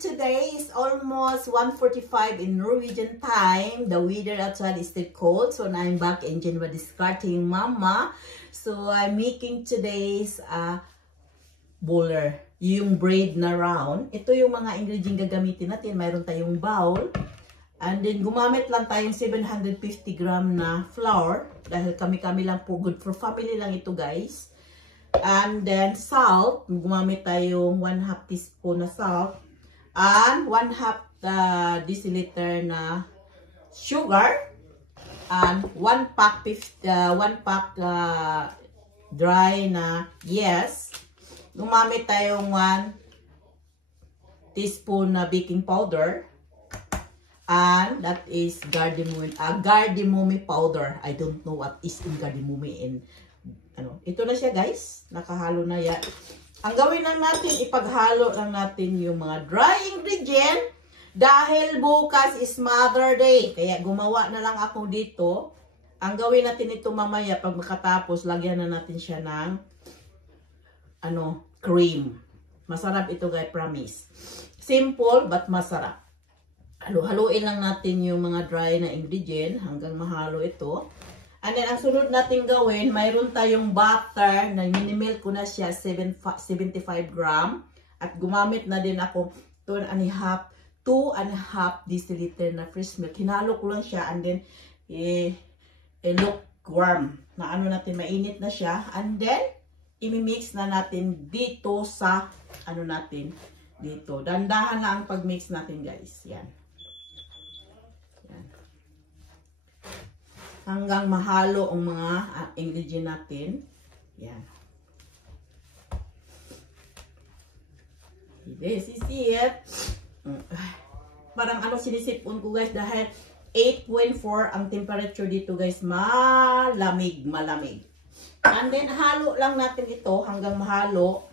today is almost 1:45 in Norwegian time. The weather outside is still cold, so now I'm back in Geneva discarding mama. So I'm making today's bowler, yung braid na round. Ito yung mga ingredients gagamitin natin. Mayroon tayong bowl. And then gumamit lang tayong 750 gram na flour. Dahil kami-kami lang po, good for family lang ito guys. And then salt. Gumamit tayong 1/2 teaspoon na salt. And 1/2 deciliter na sugar. And 1 pack dry na yes. Gumamit tayong 1 teaspoon na baking powder. And that is cardamom powder. I don't know what is in cardamom in ito na siya guys. Nakahalo na yan. Ang gawin lang natin, ipaghalo lang natin yung mga dry ingredient. Dahil bukas is Mother Day. Kaya gumawa na lang ako dito. Ang gawin natin ito mamaya, pag makatapos, lagyan na natin siya ng cream. Masarap ito guys, promise. Simple but masarap. Halo-haloin lang natin yung mga dry na ingredient hanggang mahalo ito. And then, ang sunod natin gawin, mayroon tayong butter na minimilk ko na siya, 75 gram. At gumamit na din ako 2.5 deciliter na fresh milk. Hinalo ko lang siya and then, lukewarm. Na natin, mainit na siya. And then, imimix na natin dito sa, dito. Dandahan lang ang pag-mix natin guys. Yan. Hanggang mahalo ang mga ingredient natin. Yan. This is it. Parang sinisipon ko guys dahil 8.4 ang temperature dito guys. Malamig. And then halo lang natin ito hanggang mahalo.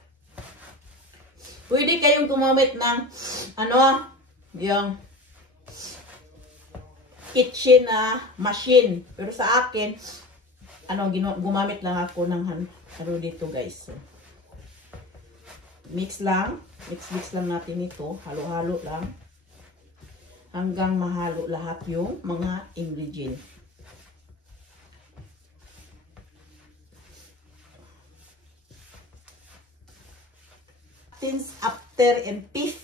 Pwede kayong gumamit ng yung kitchen machine. Pero sa akin, gumamit lang ako ng dito guys. Mix lang natin ito. Halo-halo lang. Hanggang mahalo lahat yung mga ingredient. Since after 15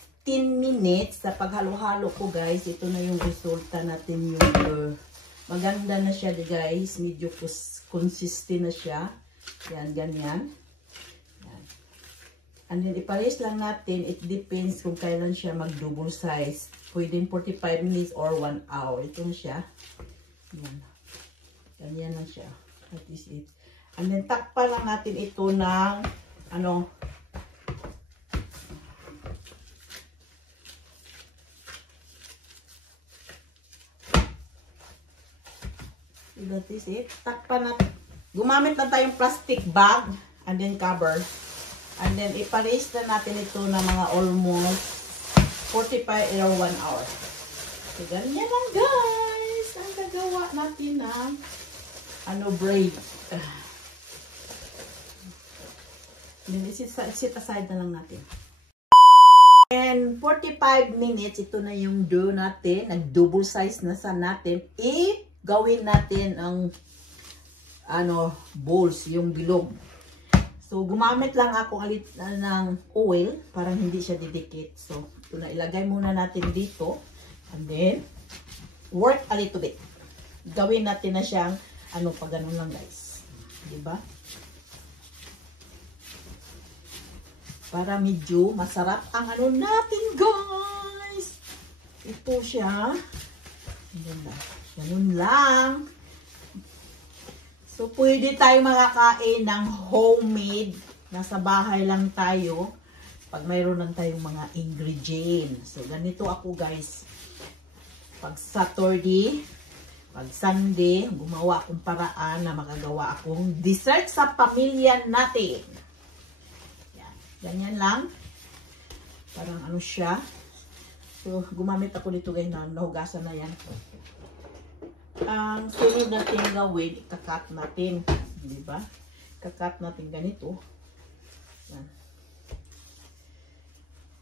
minutes sa paghalo-halo ko guys, ito na yung resulta natin yung maganda na siya guys, medyo consistent na siya. Yan, ganyan. Yan. And then ipares lang natin, it depends kung kailan siya mag-double size. Pwedeng 45 minutes or 1 hour. Ito na siya. Yan. Ganyan lang siya. That is it. And then takpan lang natin ito ng that is it. Takpan natin. Gumamit na tayong plastic bag and then cover. And then ipares na natin ito na mga almost 45 or 1 hour. So, ganyan lang guys. Ang gagawa natin ng braid. And then sit aside na lang natin. And 45 minutes, ito na yung dough natin. Nag-double size na sa natin. Gawin natin ang balls, yung bilog. So gumamit lang ako ng oil para hindi siya didikit. So ito na, ilagay muna natin dito and then work a little bit. Gawin natin na siyang pag ganun lang guys. Diba? Para medyo masarap ang natin guys. Ito siya. Ganun lang. So, pwede tayo makakain ng homemade. Nasa bahay lang tayo. Pag mayroon lang tayong mga ingredients. So, ganito ako guys. Pag Saturday, pag Sunday, gumawa akong paraan na makagawa akong dessert sa pamilya natin. Yan. Ganyan lang. Parang siya. So, gumamit ako dito guys na nahugasan na yan. Ang sunod natin gawin, ikakat natin. Diba? Kakat natin ganito. Yan.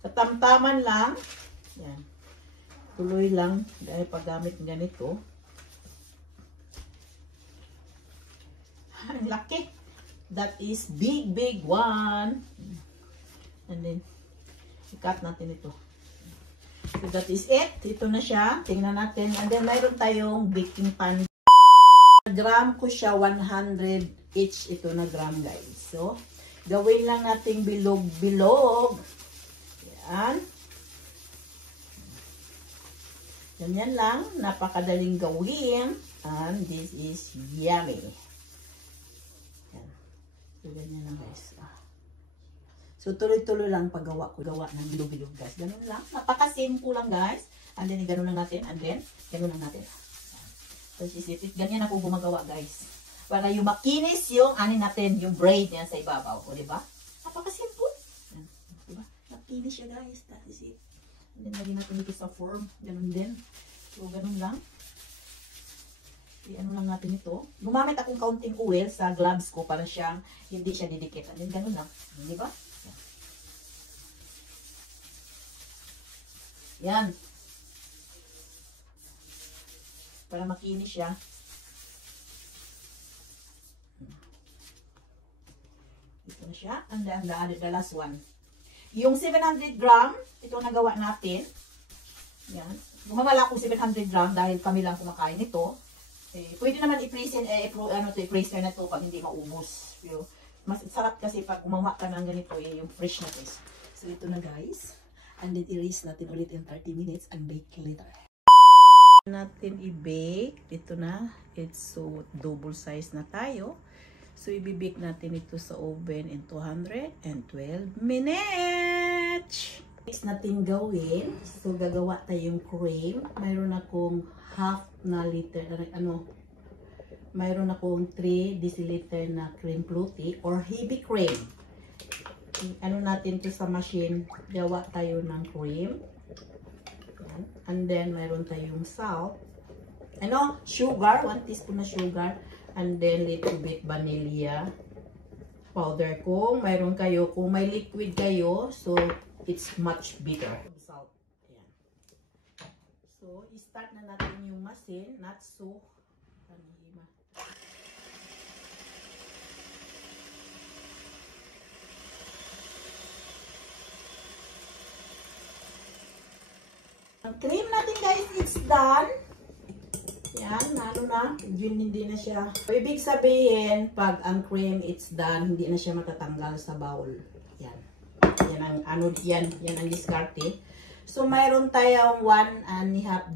Katamtaman lang. Yan. Tuloy lang dahil paggamit ng ganito. Ang laki. That is big one. And then, i-cut natin ito. So that is it. Ito na siya. Tingnan natin. And then, mayroon tayong baking pan. Gram ko siya 100 each. Ito na gram, guys. So, gawin lang natin bilog-bilog. Yan. Ganyan lang. Napakadaling gawin. And this is yummy. Yan. So, ganyan lang, guys. So, tuloy-tuloy lang paggawa ko. Gawa ng bilog-bilog, guys. Ganun lang. Napaka-simple lang, guys. And then, ganun lang natin. And then, ganun lang natin. So, ganyan ako gumagawa, guys. Para yung makinis yung natin, yung braid niya sa ibabaw. O, diba? Napaka-simple. Yan. Diba? Makinis siya, guys. That is it. And then, lagyan natin dito sa form. Ganun din. So, ganun lang. Ano lang natin ito. Gumamit akong counting oil sa gloves ko para siyang hindi siya didikit. And then, ganun lang. Diba? Yan. Para makinis siya. Ito na siya. And then, the last one. Yung 700 gram, ito nagawa natin. Yan. Gumamala akong 700 gram dahil kami lang kumakain ito. Pwede naman i-freeze i-freeze na ito pag hindi maubos. Pero, mas sarap kasi pag gumawa ka ng ganito, yung fresh na taste. So, ito na, guys. And then, i-raise natin ulit in 30 minutes and bake later. Natin i-bake. Ito na. It's so double size na tayo. So, i-bake natin ito sa oven in 212 minutes. Next natin gawin. So, gagawa tayong cream. Mayroon akong half na liter, mayroon akong 3 deciliter na cream fruity or heavy cream. Natin to sa machine, gawa tayo ng cream. And then, mayroon tayong salt. Sugar, 1 teaspoon na sugar. And then, little bit vanilla powder. Kung mayroon kayo, kung may liquid kayo, so, it's much better. Salt. Ayan. So, i-start na natin yung machine. Not so, ang cream natin, guys, it's done. Yan, na. Hindi na siya. Ibig sabihin, pag ang cream it's done, hindi na siya matatanggal sa bowl. Yan. Yan ang yan ang diskarte. So, mayroon tayong 1.5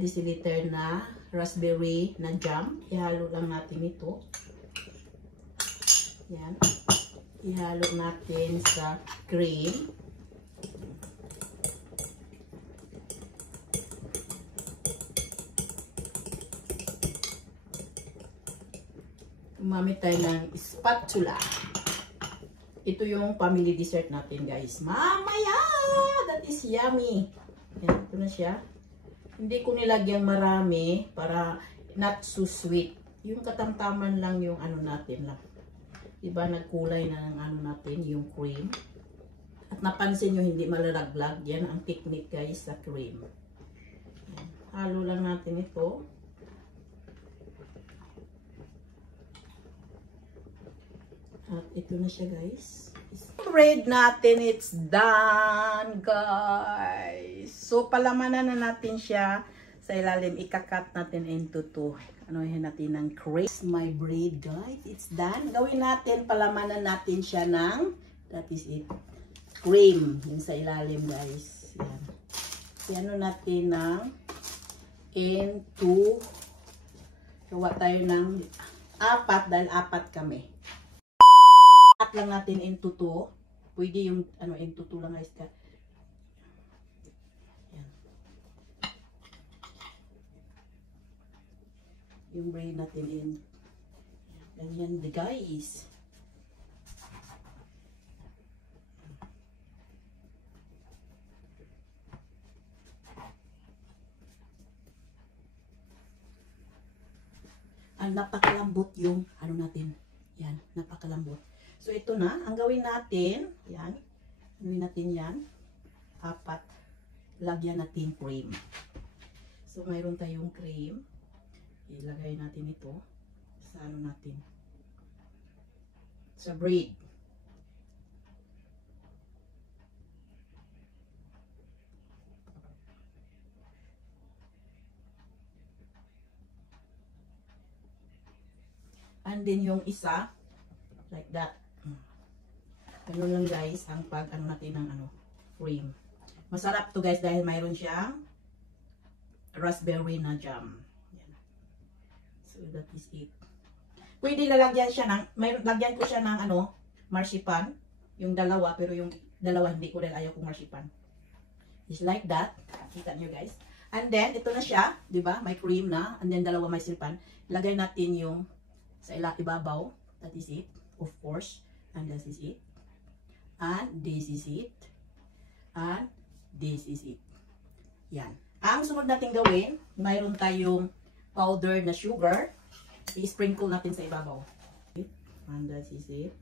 deciliter na raspberry na jam. Ihalo lang natin ito. Yan. Ihalo natin sa cream. Gumamit tayo ng spatula. Ito yung family dessert natin, guys. Mamaya! That is yummy. Yan, ito na siya. Hindi ko nilagyang marami para not so sweet. Yung katamtaman lang yung natin lang. Diba, nagkulay na ng natin, yung cream. At napansin nyo, hindi malalaglag. Yan ang technique, guys, sa cream. Yan. Halo lang natin ito. At ito na siya, guys. Bread natin, it's done, guys. So, palamanan na natin siya sa ilalim. Ikakat natin into 2. Yan natin ng cream. My bread, guys. It's done. Gawin natin, palamanan natin siya ng, that is it, cream. Yung sa ilalim, guys. Yan. Yan natin ng into, gawa tayo ng 4 dahil 4 kami. Lang natin into 2. Pwede yung into 2 lang, guys. Yan. Yung braid natin in. Ganyan, guys. Ang napakalambot yung natin. Yan, napakalambot. So, ito na. Ang gawin natin, yan. Gawin natin yan. 4. lagyan natin cream. So, mayroon tayong cream. Ilagay natin ito sa ano natin. Sa bread. And then yung isa, like that. Ganun lang guys, ang pag-ano natin ng ano, cream. Masarap to guys dahil mayroon siyang raspberry na jam. Yan. So that is it. Pwede lalagyan siya ng, lagyan ko siya ng ano, marzipan. Yung dalawa, pero yung dalawa hindi ko dahil ayaw kong marzipan. It's like that. Kita nyo guys. And then, ito na siya, di ba? May cream na. And then, dalawa may marzipan. Lagay natin yung sa ibabaw. That is it. Of course. And this is it. And this is it. And this is it. Yan. Ang sunod natin gawin, mayroon tayong powdered na sugar. I-sprinkle natin sa ibabaw. And that is it.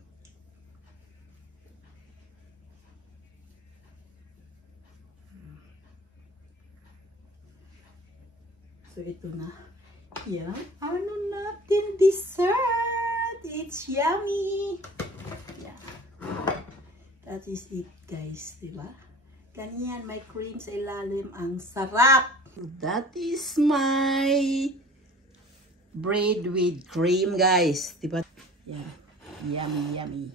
So, ito na. Yan. Ano natin? Dessert! It's yummy! Yan. That is it, guys. Diba? Ganyan, may cream sa ilalim. Ang sarap! That is my bread with cream, guys. Diba? Yeah. Yummy, yummy.